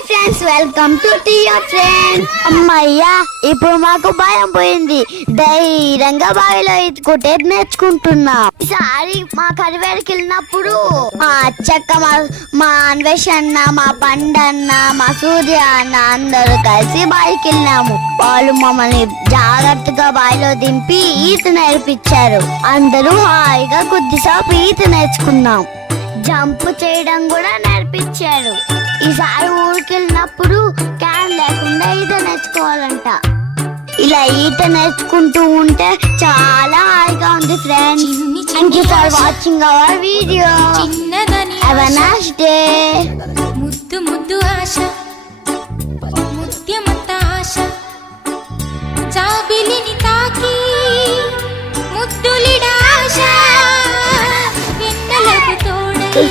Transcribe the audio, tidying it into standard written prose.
Hi friends, welcome to your friend. అమ్మయ్యా, ఇప్పుడు మాకు భయం పోయింది. ధైర్యంగా బావిలో ఈదుకుంటే నేర్చుకుంటున్నాం. ఈసారి మా కరివేరుకి వెళ్ళినప్పుడు మా అచ్చక్క, మా అన్వేషణ, మా పండన్న, మా సూర్య అన్న అందరూ కలిసి బావికి వెళ్ళినాము. వాళ్ళు మమ్మల్ని జాగ్రత్తగా బావిలో దింపి ఈత నేర్పించారు. అందరూ హాయిగా కొద్దిసేపు ఈత నేర్చుకున్నాం. జంప్ చేయడం కూడా నేర్పించారు. ఈసారి ఊరికి వెళ్ళినప్పుడు క్యాన్ లేకుండా ఈత నేర్చుకోవాలంట. ఇలా ఈత నేర్చుకుంటూ ఉంటే చాలా హాయిగా ఉంది friends. Thank you for watching our video. Have a nice day. ముద్దు ముద్దు ఆశ, ముత్యమంత ఆశ, జాబిలిని తాకి ముద్దులిడ ఆశ, ఎన్నలకు తోడై